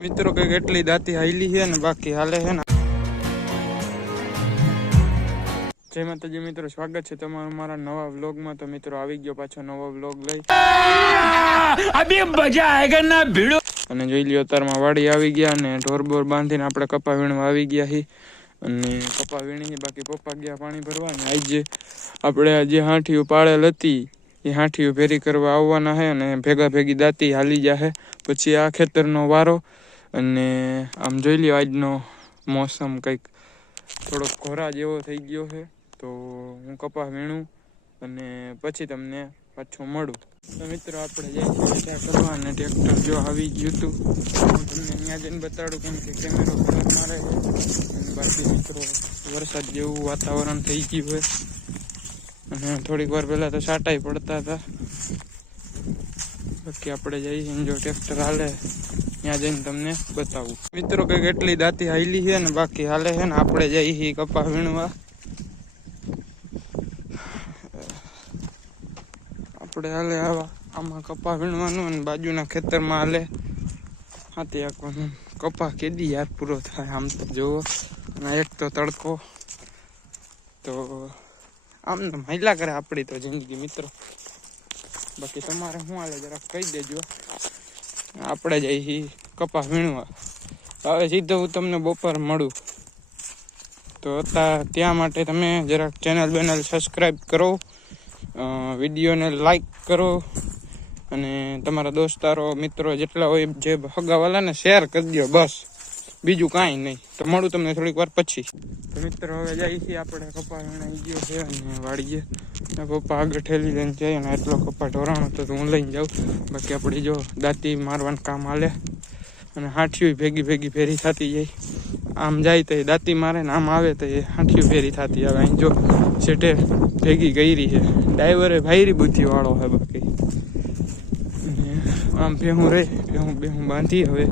મિત્રો કઈક એટલી દાંતી હાઈલી છે ને બાકી હાલે છે ને। જય માતાજી મિત્રો, સ્વાગત છે તમારું મારા નવા વ્લોગમાં। તો મિત્રો આવી ગયો પાછો નવો વ્લોગ લઈ। અભી મજા આયેગા ના ભીડો। અને જોઈ લ્યો અત્યારમાં વાડી આવી ગયા અને ઢોર બોર બાંધીને આપણે કપા વીણવા આવી ગયા હી। અને કપા વીણી બાકી પપ્પા ગયા પાણી ભરવા ને આજે આપણે જે હાંઠીઓ પાળેલ હતી એ હાંઠીઓ ભેરી કરવા આવવાના છે અને ભેગા ભેગી દાંતી હાલી જાહે। પછી આ ખેતરનો વારો અને આમ જોઈ લ્યો આજનો મોસમ કંઈક થોડોક ઘોરા જેવો થઈ ગયો છે। તો હું કપા વીણું અને પછી તમને પાછું મળું। તો મિત્રો આપણે જઈશું કરવા અને ટ્રેક્ટર જો આવી ગયું હતું હું તમને અહીંયા જઈને બતાડું કેમ કે કેમેરો ખરાબ મારે છે। અને બાકી મિત્રો વરસાદ જેવું વાતાવરણ થઈ ગયું છે અને થોડીક વાર પહેલાં તો છાંટાઈ પડતા હતા। બાકી આપણે જઈએ જો ટ્રેક્ટર હાલે ત્યાં જઈને તમને બતાવું। મિત્રો કંઈક એટલી દાંતી હાઈલી છે ને બાકી હાલે છે ને આપણે જઈએ કપા વીણવા। આપણે હાલે આમાં કપા વીણવાનું અને બાજુના ખેતરમાં હાલે હાથી આખવાનું કપા કેદી યાર પૂરો થાય। આમ તો જુઓ અને એક તો તડકો તો આમ તો મહિલા કરે આપણી તો જિંદગી મિત્રો। બાકી તમારે શું હાલે જરાક કહી દેજો। આપણે જઈએ કપા વીણવા। હવે સીધો હું તમને બપોર મળું તો ત્યાં માટે તમે જરાક ચેનલ બેનલ સબસ્ક્રાઈબ કરો, વિડીયોને લાઈક કરો અને તમારા દોસ્તારો મિત્રો જેટલા હોય જે હગાવાલાને શેર કરી દો બસ, બીજું કાંઈ નહીં। તો મળું તમને થોડીક વાર પછી। તો મિત્રો હવે જઈએ છીએ આપણે કપા વીણાઈ ગયો છે અને વાળીએ પપ્પા આગળ ઠેલી લઈને જાય અને એટલો કપા ઢોરાણો તો હું લઈને જાઉં। બાકી આપણે જો દાંતી મારવાનું કામ હાલે અને હાંઠીઓ ભેગી ભેગી ફેરી થતી જાય। આમ જાય તો એ દાંતી મારે ને આમ આવે તો એ હાંઠીઓ ફેરી થતી આવે। અહીં જો છેટે ભેગી ગઈ છે, ડ્રાઈવરે ભાઈરી બુદ્ધિવાળો છે। બાકી આમ ભેહું રહે ભેહું બાંધી હવે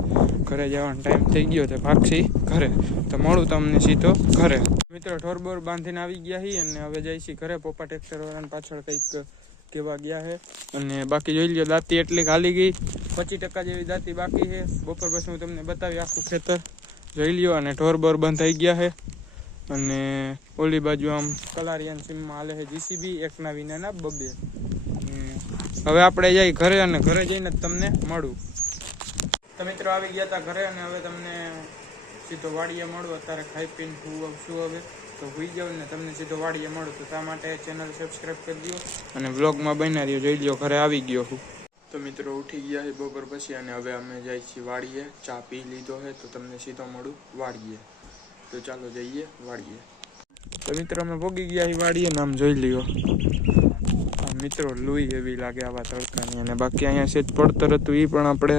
ઘરે જવાનો ટાઈમ થઈ ગયો તો ભાગશી ઘરે। તો મળું તમને સીધો ઘરે। મિત્રો ઢોર બોર બાંધીને આવી ગયા છીએ અને હવે જઈશી ઘરે। પપ્પા ટ્રેક્ટર વાળાને પાછળ કંઈક કેવા ગયા છે અને બાકી જોઈ લ્યો દાંતી એટલી હાલી ગઈ, 25% જેવી દાંતી બાકી છે। બપોર પછી હું તમને બતાવી આખું ખેતર જોઈ લ્યો અને ઢોર બોર બંધાઈ ગયા છે અને ઓલી બાજુ આમ કલારિયાન સીમમાં હાલે છે જીસીબી એકના વિનાના બબે। હવે આપણે જઈ ઘરે અને ઘરે જઈને તમને મળું। તો મિત્રો આવી ગયા હતા ઘરે અને હવે તમને સીધો વાડીએ મળું। અત્યારે ખાઈ પીને શું હવે તો હોઈ જાવ ને તમને સીધો વાડીએ મળું। તો શા માટે ચેનલ સબસ્ક્રાઈબ કરી દો અને બ્લોગમાં બના રહ્યો જોઈ લો। ઘરે આવી ગયો હું। તો મિત્રો ઉઠી ગયા છે બપોર પછી અને હવે અમે જઈએ છીએ વાડીએ। ચા પી લીધો છે તો તમને સીધો મળું વાડીએ। તો ચાલો જઈએ વાડીએ। તો મિત્રો અમે પોગી ગયા છીએ વાડીએ ને આમ જોઈ લ્યો મિત્રો લુઈ એવી લાગે આવા તડકાની। અને બાકી અહીંયા સેજ પડતર હતું એ પણ આપણે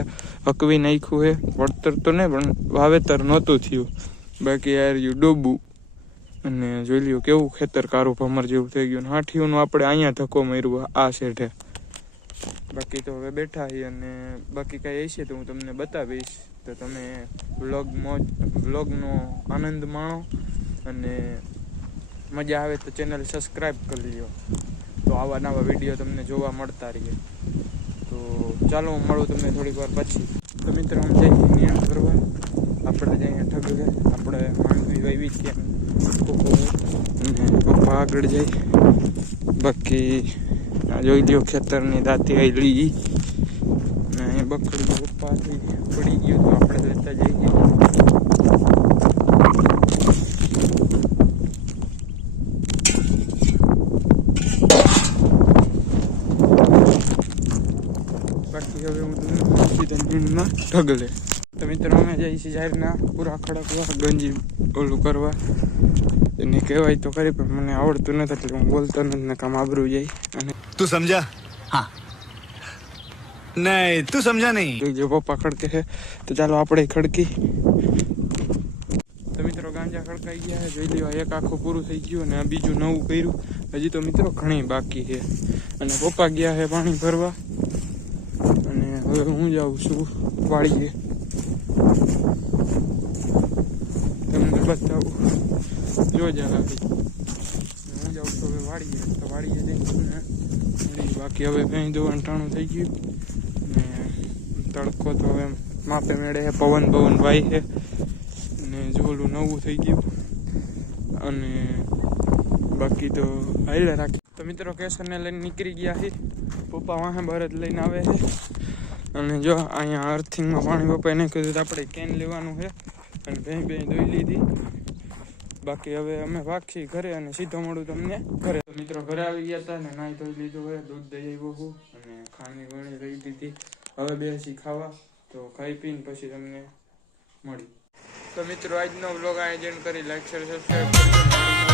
હકવી નાખ્યું છે। પડતર તો નહીં પણ વાવેતર નહોતું થયું, બાકી યાર યુ ડોબું અને જોઈ લ્યો કેવું ખેતર કારું ભમર જેવું થઈ ગયું। હાંઠીઓનું આપણે અહીંયા ધક્કો માર્યો આ શેઠે। બાકી તો હવે બેઠા છીએ અને બાકી કાંઈ હશે તો હું તમને બતાવીશ। તો તમે વ્લોગનો આનંદ માણો અને મજા આવે તો ચેનલ સબસ્ક્રાઈબ કરી લ્યો તો આવા નવા વિડીયો તમને જોવા મળતા રહીએ। તો ચાલો હું મળું તમને થોડીક વાર પછી। તો મિત્રો આમ જઈએ નિયમ કરવા આપણે જઈએ ઠગે આપણે માંડવી વાવી ત્યાં અને પપ્પા આગળ જાય। બાકી આ જોઈ લ્યો ખેતરની દાંતી આવેલી અને અહીં બકડી પપ્પાથી પડી ગયું તો આપણે લેતા જઈએ। બાકી હવે હું તમને સીધા નીંદમાં ઢગલે। તો મિત્રો અમે જઈએ છીએ જાહેરના પૂરા ખડકવા ગંજી ઓલું કરવા એને કહેવાય તો ખરી પણ મને આવડતું નથી એટલે હું બોલતો નથી ને કામ આબરું જાય। અને તું સમજા? હા નહીં તું સમજા નહીં। જો પપ્પા ખડકે છે તો ચાલો આપણે ખડકી। તો મિત્રો ગાંજા ખડકાઈ ગયા છે જોઈ લેવા। એક આખું પૂરું થઈ ગયું અને આ બીજું નવું કર્યું। હજી તો મિત્રો ઘણી બાકી છે અને પપ્પા ગયા છે પાણી ભરવા અને હવે હું જાઉં છું વાળીએ તમને બતાવું। જો જા હું જાઉં છું હવે વાળીએ તો વાળીએ જઈને બાકી હવે કંઈ ધોવાનું ટાણું થઈ ગયું ને તડકો તો હવે માપે મેળે છે પવન ભાઈ છે ને જોલું નવું થઈ ગયું અને બાકી તો હાઈલા રાખી. તો મિત્રો કેસરને લઈને નીકળી ગયા છે. પપ્પા વાહે બરદ લઈને આવે છે અને જો અહીંયા અર્થિંગમાં પાણી પપ્પાએ નાખ્યું હતું. આપણે કેન લેવાનું છે અને ભેં ધોઈ લીધી. બાકી હવે અમે ભાગશી ઘરે અને સીધો મળું તમને ઘરે. તો મિત્રો ઘરે આવી ગયા હતા ને નાહી ધોઈ લીધું હોય, દૂધ દઈ આવ્યો હું અને ખાંડની ગણી લઈ દીધી. હવે બેસી ખાવા. તો ખાઈ પીને પછી તમને મળી. તો મિત્રો આજનો વ્લોગ આયોજન કરી લાઈક શેર સબસ્ક્રાઈબ કરજો.